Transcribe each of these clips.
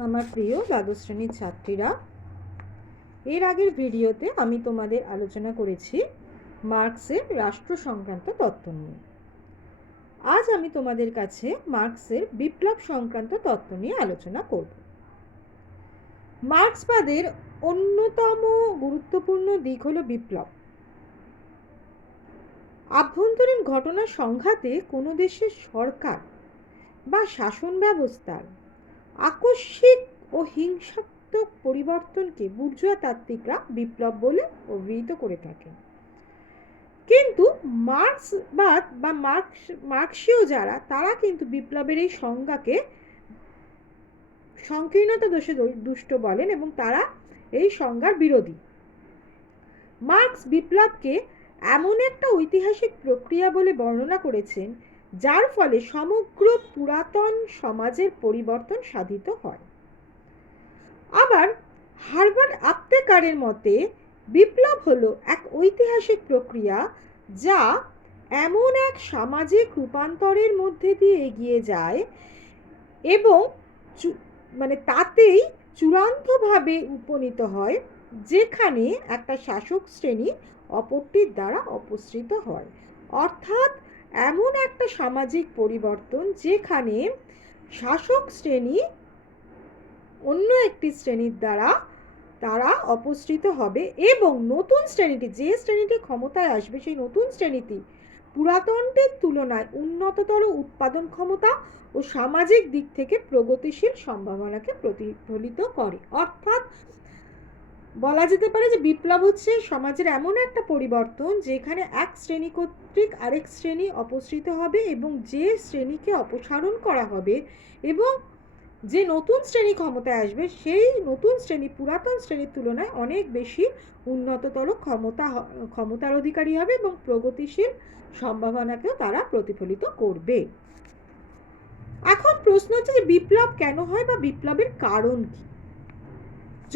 আমার প্রিয় দ্বাদশ শ্রেণীর ছাত্রীরা, এর আগের ভিডিওতে আমি তোমাদের আলোচনা করেছি মার্কসের রাষ্ট্র সংক্রান্ত তত্ত্ব নিয়ে। আজ আমি তোমাদের কাছে মার্কসের বিপ্লব সংক্রান্ত তত্ত্ব নিয়ে আলোচনা করব। মার্ক্সবাদের অন্যতম গুরুত্বপূর্ণ দিক হলো বিপ্লব। আভ্যন্তরীণ ঘটনার সংঘাতে কোনো দেশের সরকার বা শাসন ব্যবস্থার আকস্মিক ও হিংসাত্মক পরিবর্তনকে বুর্জোয়া তাত্ত্বিকরা বিপ্লব বলে অভিহিত করে থাকেন। কিন্তু মার্ক্সবাদ বা মার্ক্সীয় যারা, তারা কিন্তু বিপ্লবের এই সংজ্ঞাকে সংকীর্ণতা দোষে দুষ্ট বলেন এবং তারা এই সংজ্ঞার বিরোধী। মার্ক্স বিপ্লবকে এমন একটা ঐতিহাসিক প্রক্রিয়া বলে বর্ণনা করেছেন যার ফলে সমগ্র পুরাতন সমাজের পরিবর্তন সাধিত হয়। আবার হারবার্ট আপটেকারের মতে বিপ্লব হলো এক ঐতিহাসিক প্রক্রিয়া যা এমন এক সামাজিক রূপান্তরের মধ্যে দিয়ে এগিয়ে যায় এবং তাতেই চূড়ান্তভাবে উপনীত হয় যেখানে একটা শাসক শ্রেণী অপরটির দ্বারা অপসৃত হয়। অর্থাৎ এমন একটা সামাজিক পরিবর্তন যেখানে শাসক শ্রেণী অন্য একটি শ্রেণীর দ্বারা তারা অপসৃত হবে এবং নতুন শ্রেণীটি, যে শ্রেণীটি ক্ষমতায় আসবে, সেই নতুন শ্রেণীটি পুরাতনটির তুলনায় উন্নততর উৎপাদন ক্ষমতা ও সামাজিক দিক থেকে প্রগতিশীল সম্ভাবনাকে প্রতিফলিত করে। অর্থাৎ বলা যেতে পারে যে বিপ্লব হচ্ছে সমাজের এমন একটা পরিবর্তন যেখানে এক শ্রেণী কর্তৃক আরেক শ্রেণী অপসৃত হবে এবং যে শ্রেণীকে অপসারণ করা হবে এবং যে নতুন শ্রেণী ক্ষমতায় আসবে, সেই নতুন শ্রেণী পুরাতন শ্রেণীর তুলনায় অনেক বেশি উন্নততর ক্ষমতার অধিকারী হবে এবং প্রগতিশীল সম্ভাবনাকেও তারা প্রতিফলিত করবে। এখন প্রশ্ন হচ্ছে যে বিপ্লব কেন হয় বা বিপ্লবের কারণ কি?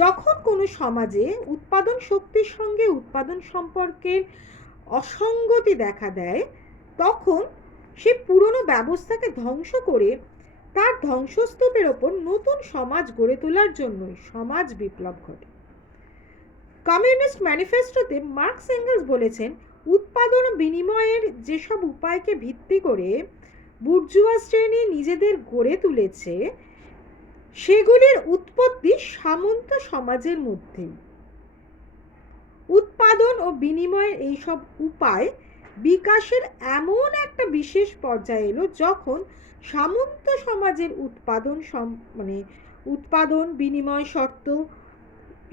যখন কোনো সমাজে উৎপাদন শক্তির সঙ্গে উৎপাদন সম্পর্কের অসঙ্গতি দেখা দেয়, তখন সে পুরনো ব্যবস্থাকে ধ্বংস করে তার ধ্বংসস্তূপের ওপর নতুন সমাজ গড়ে তোলার জন্যই সমাজ বিপ্লব ঘটে। কমিউনিস্ট ম্যানিফেস্টোতে মার্কস এঙ্গেলস বলেছেন, উৎপাদন ও বিনিময়ের যেসব উপায়কে ভিত্তি করে বুর্জোয়া শ্রেণী নিজেদের গড়ে তুলেছে, সেগুলির উৎপত্তি সামন্ত সমাজের মধ্যেই। উৎপাদন ও বিনিময়ের এইসব উপায় বিকাশের এমন একটা বিশেষ পর্যায়ে এলো যখন সামন্ত সমাজের উৎপাদন বিনিময় শর্ত,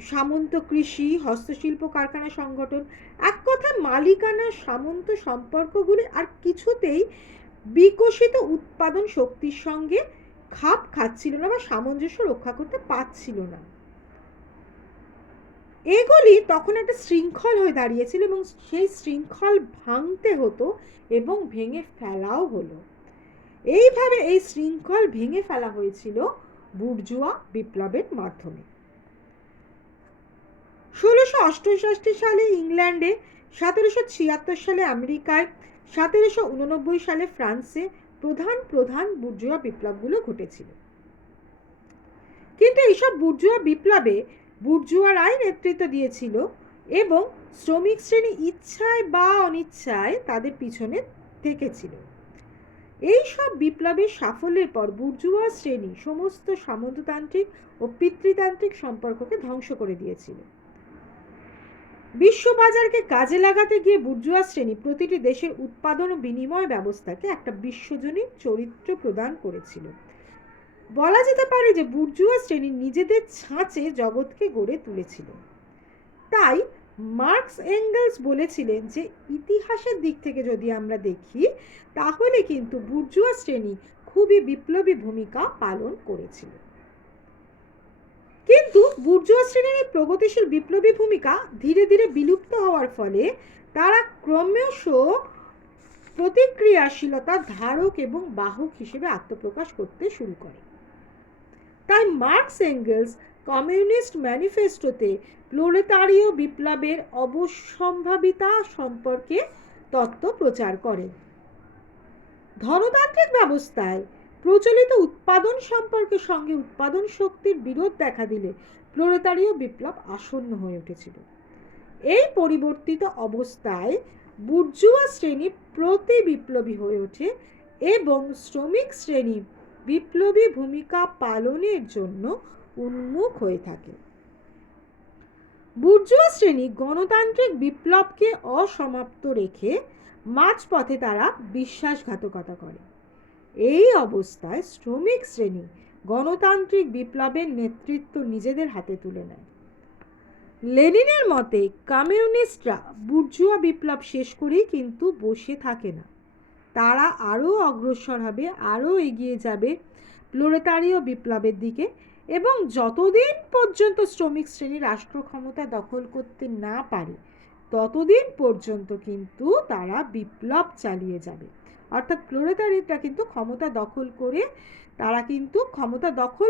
সামন্ত কৃষি, হস্তশিল্প কারখানা সংগঠন, এক কথায় মালিকানা সামন্ত সম্পর্কগুলি আর কিছুতেই বিকশিত উৎপাদন শক্তির সঙ্গে খাপ খাচ্ছিল না বা সামঞ্জস্য রক্ষা করতে পারছিল না। এগুলি তখন একটা শৃঙ্খল হয়ে দাঁড়িয়েছিল এবং সেই শৃঙ্খল ভাঙতে হতো এবং ভেঙে ফেলাও হলো। এইভাবে এই শৃঙ্খল ভেঙে ফেলা হয়েছিল বুর্জোয়া বিপ্লবের মাধ্যমে। 1668 সালে ইংল্যান্ডে, 1776 সালে আমেরিকায়, 1789 সালে ফ্রান্সে প্রধান বুর্জোয়া বিপ্লবগুলো ঘটেছিল। কিন্তু এইসব বুর্জোয়া বিপ্লবে বুর্জোয়ারাই নেতৃত্ব দিয়েছিল এবং শ্রমিক শ্রেণী ইচ্ছায় বা অনিচ্ছায় তাদের পিছনে থেকেছিল। এই সব বিপ্লবের সাফল্যের পর বুর্জোয়া শ্রেণী সমস্ত সামন্ততান্ত্রিক ও পিতৃতান্ত্রিক সম্পর্ককে ধ্বংস করে দিয়েছিল। বিশ্ববাজারকে কাজে লাগাতে গিয়ে বুর্জোয়া শ্রেণী প্রতিটি দেশের উৎপাদন ও বিনিময় ব্যবস্থাকে একটা বিশ্বজনীন চরিত্র প্রদান করেছিল। বলা যেতে পারে যে বুর্জোয়া শ্রেণী নিজেদের ছাঁচে জগৎকে গড়ে তুলেছিল। তাই মার্কস এঙ্গেলস বলেছিলেন যে ইতিহাসের দিক থেকে যদি আমরা দেখি, তাহলে কিন্তু বুর্জোয়া শ্রেণী খুবই বিপ্লবী ভূমিকা পালন করেছিল। কিন্তু বুর্জোয়া শ্রেণীর এই প্রগতিশীল বিপ্লবী ভূমিকা ধীরে ধীরে বিলুপ্ত হওয়ার ফলে তারা ক্রমশ প্রতিক্রিয়াশীলতার ধারক এবং বাহক হিসেবে আত্মপ্রকাশ করতে শুরু করে। তাই মার্কস এঙ্গেলস কমিউনিস্ট ম্যানিফেস্টোতে প্রোলেতারীয় বিপ্লবের অবশ্যম্ভাবিতা সম্পর্কে তত্ত্ব প্রচার করেন। ধনতান্ত্রিক ব্যবস্থায় প্রচলিত উৎপাদন সম্পর্কের সঙ্গে উৎপাদন শক্তির বিরোধ দেখা দিলে প্রলেতারীয় বিপ্লব আসন্ন হয়ে উঠেছিল। এই পরিবর্তিত অবস্থায় বুর্জুয়া শ্রেণী প্রতি বিপ্লবী হয়ে ওঠে এবং শ্রমিক শ্রেণী বিপ্লবী ভূমিকা পালনের জন্য উন্মুখ হয়ে থাকে। বুর্জুয়া শ্রেণী গণতান্ত্রিক বিপ্লবকে অসমাপ্ত রেখে মাঝপথে তারা বিশ্বাসঘাতকতা করে। এই অবস্থায় শ্রমিক শ্রেণী গণতান্ত্রিক বিপ্লবের নেতৃত্ব নিজেদের হাতে তুলে নেয়। লেনিনের মতে কমিউনিস্টরা বুর্জুয়া বিপ্লব শেষ করেই কিন্তু বসে থাকে না, তারা আরও অগ্রসর হবে, আরও এগিয়ে যাবে প্রলেতারীয় বিপ্লবের দিকে, এবং যতদিন পর্যন্ত শ্রমিক শ্রেণী রাষ্ট্র ক্ষমতা দখল করতে না পারে ততদিন পর্যন্ত কিন্তু তারা বিপ্লব চালিয়ে যাবে। অর্থাৎ প্রলেতারিরা কিন্তু ক্ষমতা দখল করে, তারা কিন্তু ক্ষমতা দখল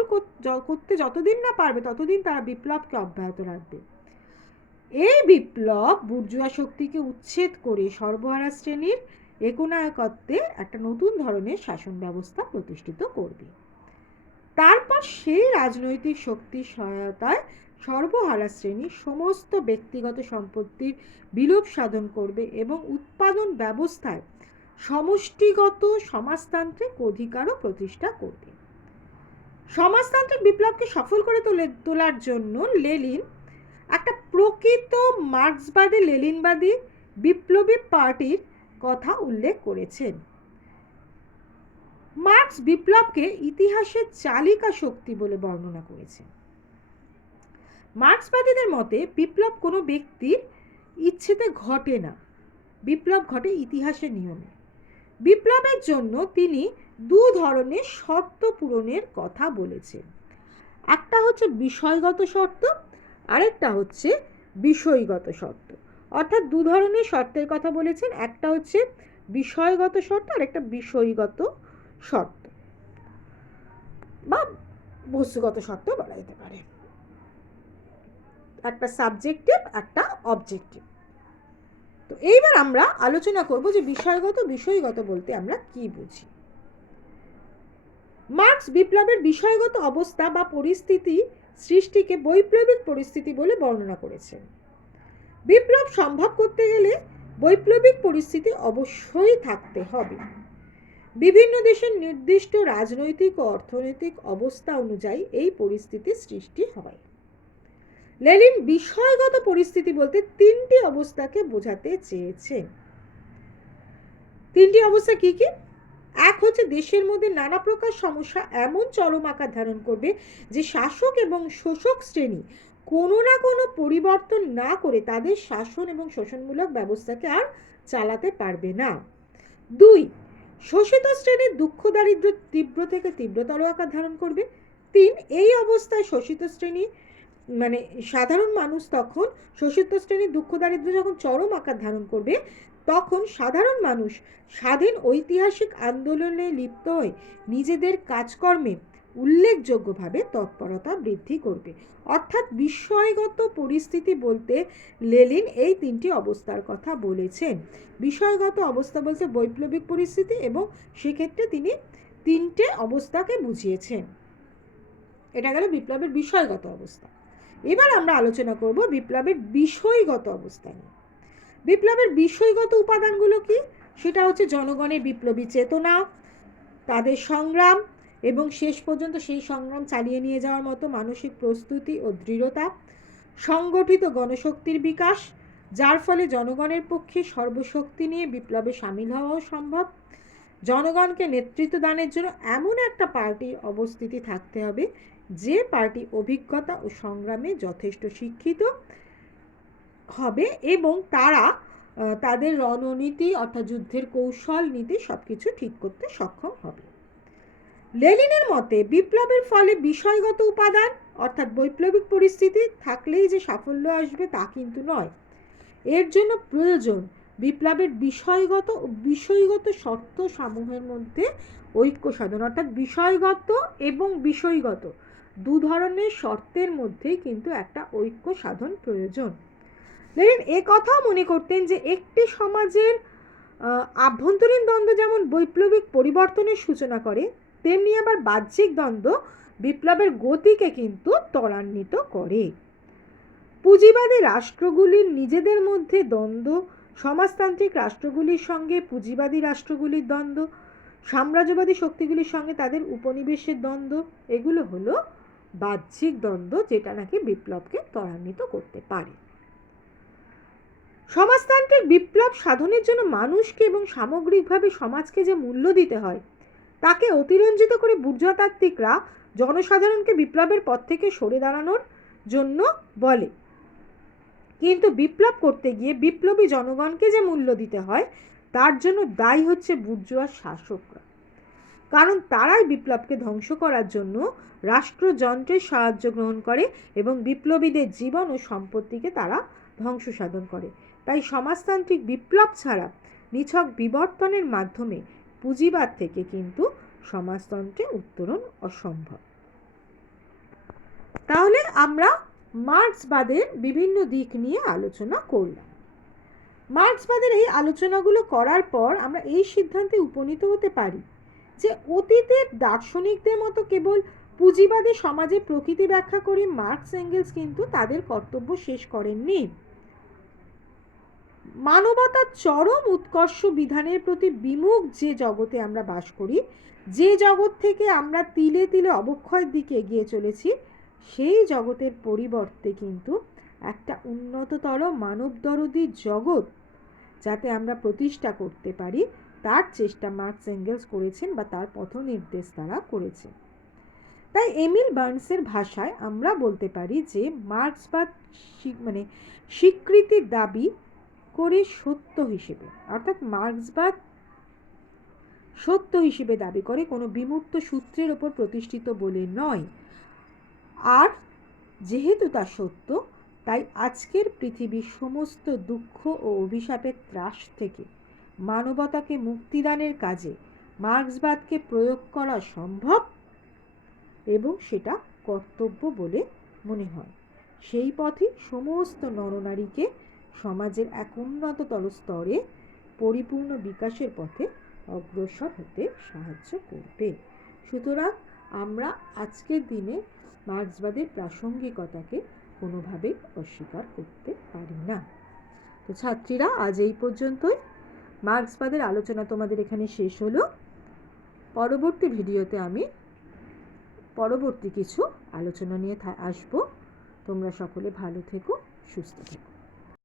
করতে যতদিন না পারবে ততদিন তারা বিপ্লবকে অব্যাহত রাখবে। এই বিপ্লব বুর্জুয়া শক্তিকে উচ্ছেদ করে সর্বহারা শ্রেণীর একনায়কত্বে একটা নতুন ধরনের শাসন ব্যবস্থা প্রতিষ্ঠিত করবে। তারপর সেই রাজনৈতিক শক্তির সহায়তায় সর্বহারা শ্রেণী সমস্ত ব্যক্তিগত সম্পত্তির বিলোপ সাধন করবে এবং উৎপাদন ব্যবস্থায় সমষ্টিগত সমাজতান্ত্রিক অধিকারও প্রতিষ্ঠা করবে। সমাজতান্ত্রিক বিপ্লবকে সফল করে তোলার জন্য লেনিন একটা প্রকৃত মার্ক্সবাদী লেনিনবাদী বিপ্লবী পার্টির কথা উল্লেখ করেছেন। মার্ক্স বিপ্লবকে ইতিহাসের চালিকা শক্তি বলে বর্ণনা করেছেন। মার্ক্সবাদীদের মতে বিপ্লব কোনো ব্যক্তির ইচ্ছেতে ঘটে না, বিপ্লব ঘটে ইতিহাসের নিয়মে। বিপ্লবের জন্য তিনি দু ধরনের শর্ত পূরণের কথা বলেছেন। একটা হচ্ছে বিষয়গত শর্ত, আরেকটা হচ্ছে বিষয়গত শর্ত। অর্থাৎ দু ধরনের শর্তের কথা বলেছেন, একটা হচ্ছে বিষয়গত শর্ত আর একটা বিষয়গত শর্ত বা বস্তুগত শর্ত বলা যেতে পারে। একটা সাবজেক্টিভ, একটা অবজেক্টিভ। তো এইবার আমরা আলোচনা করব যে বিষয়গত বলতে আমরা কি বুঝি। মার্ক্স বিপ্লবের বিষয়গত অবস্থা বা পরিস্থিতি সৃষ্টিকে বৈপ্লবিক পরিস্থিতি বলে বর্ণনা করেছেন। বিপ্লব সম্ভব করতে গেলে বৈপ্লবিক পরিস্থিতি অবশ্যই থাকতে হবে। বিভিন্ন দেশের নির্দিষ্ট রাজনৈতিক ও অর্থনৈতিক অবস্থা অনুযায়ী এই পরিস্থিতির সৃষ্টি হয়। লেনিন বিষয়গত পরিস্থিতি বলতে তিনটি অবস্থাকে বোঝাতে চেয়েছেন। তিনটি অবস্থা কি কি? এক হচ্ছে দেশের মধ্যে নানা প্রকার সমস্যা এমন চরম আকার ধারণ করবে যে শাসক এবং শোষক শ্রেণী কোনো না কোনো পরিবর্তন না করে তাদের শাসন এবং শোষণমূলক ব্যবস্থাকে আর চালাতে পারবে না। দুই, শোষিত শ্রেণীর দুঃখ দারিদ্র তীব্র থেকে তীব্রতর আকার ধারণ করবে। তিন, এই অবস্থায় শোষিত শ্রেণী মানে সাধারণ মানুষ তখন শোষিত শ্রেণীর দুঃখ দারিদ্র যখন চরম আকার ধারণ করবে তখন সাধারণ মানুষ স্বাধীন ঐতিহাসিক আন্দোলনে লিপ্ত হয়ে নিজেদের কাজকর্মে উল্লেখযোগ্যভাবে তৎপরতা বৃদ্ধি করবে। অর্থাৎ বিষয়গত পরিস্থিতি বলতে লেনিন এই তিনটি অবস্থার কথা বলেছেন। বিষয়গত অবস্থা বলতে বৈপ্লবিক পরিস্থিতি এবং সেক্ষেত্রে তিনি তিনটে অবস্থাকে বুঝিয়েছেন। এটা গেল বিপ্লবের বিষয়গত অবস্থা। এবার আমরা আলোচনা করব বিপ্লবের বিষয়গত অবস্থা নিয়ে। বিপ্লবের বিষয়গত উপাদানগুলো কি? সেটা হচ্ছে জনগণের বিপ্লবী চেতনা, তাদের সংগ্রাম এবং শেষ পর্যন্ত সেই সংগ্রাম চালিয়ে নিয়ে যাওয়ার মতো মানসিক প্রস্তুতি ও দৃঢ়তা, সংগঠিত গণশক্তির বিকাশ যার ফলে জনগণের পক্ষে সর্বশক্তি নিয়ে বিপ্লবে সামিল হওয়াও সম্ভব, জনগণকে নেতৃত্ব দানের জন্য এমন একটা পার্টির অবস্থিতি থাকতে হবে যে পার্টি অভিজ্ঞতা ও সংগ্রামে যথেষ্ট শিক্ষিত হবে এবং তারা তাদের রণনীতি অর্থাৎ যুদ্ধের কৌশল নীতি সব কিছু ঠিক করতে সক্ষম হবে। লেনিনের মতে বিপ্লবের ফলে বিষয়গত উপাদান অর্থাৎ বৈপ্লবিক পরিস্থিতি থাকলেই যে সাফল্য আসবে তা কিন্তু নয়। এর জন্য প্রয়োজন বিপ্লবের বিষয়গত ও বিষয়গত শর্ত সমূহের মধ্যে ঐক্য সাধন। অর্থাৎ বিষয়গত এবং বিষয়গত দু ধরনের শর্তের মধ্যেই কিন্তু একটা ঐক্য সাধন প্রয়োজন। লেনিন এ কথাও মনে করতেন যে একটি সমাজের আভ্যন্তরীণ দ্বন্দ্ব যেমন বৈপ্লবিক পরিবর্তনের সূচনা করে, তেমনি আবার বাহ্যিক দ্বন্দ্ব বিপ্লবের গতিকে কিন্তু ত্বরান্বিত করে। পুঁজিবাদী রাষ্ট্রগুলির নিজেদের মধ্যে দ্বন্দ্ব, সমাজতান্ত্রিক রাষ্ট্রগুলির সঙ্গে পুঁজিবাদী রাষ্ট্রগুলির দ্বন্দ্ব, সাম্রাজ্যবাদী শক্তিগুলির সঙ্গে তাদের উপনিবেশের দ্বন্দ্ব, এগুলো হলো বাহ্যিক দ্বন্দ্ব, যেটা নাকি বিপ্লবকে ত্বরান্বিত করতে পারে। সমাজতান্ত্রিক বিপ্লব সাধনের জন্য মানুষকে এবং সামগ্রিকভাবে সমাজকে যে মূল্য দিতে হয় তাকে অতিরঞ্জিত করে বুর্জোয়াতাত্ত্বিকরা জনসাধারণকে বিপ্লবের পথ থেকে সরে দাঁড়ানোর জন্য বলে। কিন্তু বিপ্লব করতে গিয়ে বিপ্লবী জনগণকে যে মূল্য দিতে হয় তার জন্য দায়ী হচ্ছে বুর্জোয়া শাসকরা, কারণ তারাই বিপ্লবকে ধ্বংস করার জন্য রাষ্ট্রযন্ত্রের সাহায্য গ্রহণ করে এবং বিপ্লবীদের জীবন ও সম্পত্তিকে তারা ধ্বংস সাধন করে। তাই সমাজতান্ত্রিক বিপ্লব ছাড়া নিছক বিবর্তনের মাধ্যমে পুঁজিবাদ থেকে কিন্তু সমাজতন্ত্রে উত্তরণ অসম্ভব। তাহলে আমরা মার্ক্সবাদের বিভিন্ন দিক নিয়ে আলোচনা করলাম। মার্ক্সবাদের এই আলোচনাগুলো করার পর আমরা এই সিদ্ধান্তে উপনীত হতে পারি যে অতীতের দার্শনিকদের মতো কেবল পুঁজিবাদী সমাজে প্রকৃতি ব্যাখ্যা করে মার্কস এঙ্গেলস কিন্তু তাদের কর্তব্য শেষ করেননি। মানবতার চরম উৎকর্ষ বিধানের প্রতি বিমুখ যে জগতে আমরা বাস করি, যে জগৎ থেকে আমরা তিলে তিলে অবক্ষয়ের দিকে এগিয়ে চলেছি, সেই জগতের পরিবর্তে কিন্তু একটা উন্নততর মানবদরদী জগৎ যাতে আমরা প্রতিষ্ঠা করতে পারি তার চেষ্টা মার্কস এঙ্গেলস করেছেন বা তার পথ নির্দেশ তারা করেছেন। তাই এমিল বার্নসের ভাষায় আমরা বলতে পারি যে মার্ক্সবাদ মানে স্বীকৃতির দাবি করে সত্য হিসেবে, অর্থাৎ মার্ক্সবাদ সত্য হিসেবে দাবি করে, কোনো বিমূর্ত সূত্রের ওপর প্রতিষ্ঠিত বলে নয়। আর যেহেতু তা সত্য, তাই আজকের পৃথিবীর সমস্ত দুঃখ ও অভিশাপের ত্রাস থেকে মানবতাকে মুক্তিদানের কাজে মার্ক্সবাদকে প্রয়োগ করা সম্ভব এবং সেটা কর্তব্য বলে মনে হয়। সেই পথই সমস্ত নরনারীকে সমাজের এক উন্নততর স্তরে পরিপূর্ণ বিকাশের পথে অগ্রসর হতে সাহায্য করবে। সুতরাং আমরা আজকের দিনে মার্ক্সবাদের প্রাসঙ্গিকতাকে কোনোভাবেই অস্বীকার করতে পারি না। তো ছাত্রীরা, আজ এই পর্যন্তই। মার্ক্সবাদের আলোচনা তোমাদের এখানে শেষ হলো। পরবর্তী ভিডিওতে আমি পরবর্তী কিছু আলোচনা নিয়ে আসবো। তোমরা সকলে ভালো থেকো, সুস্থ থেকো।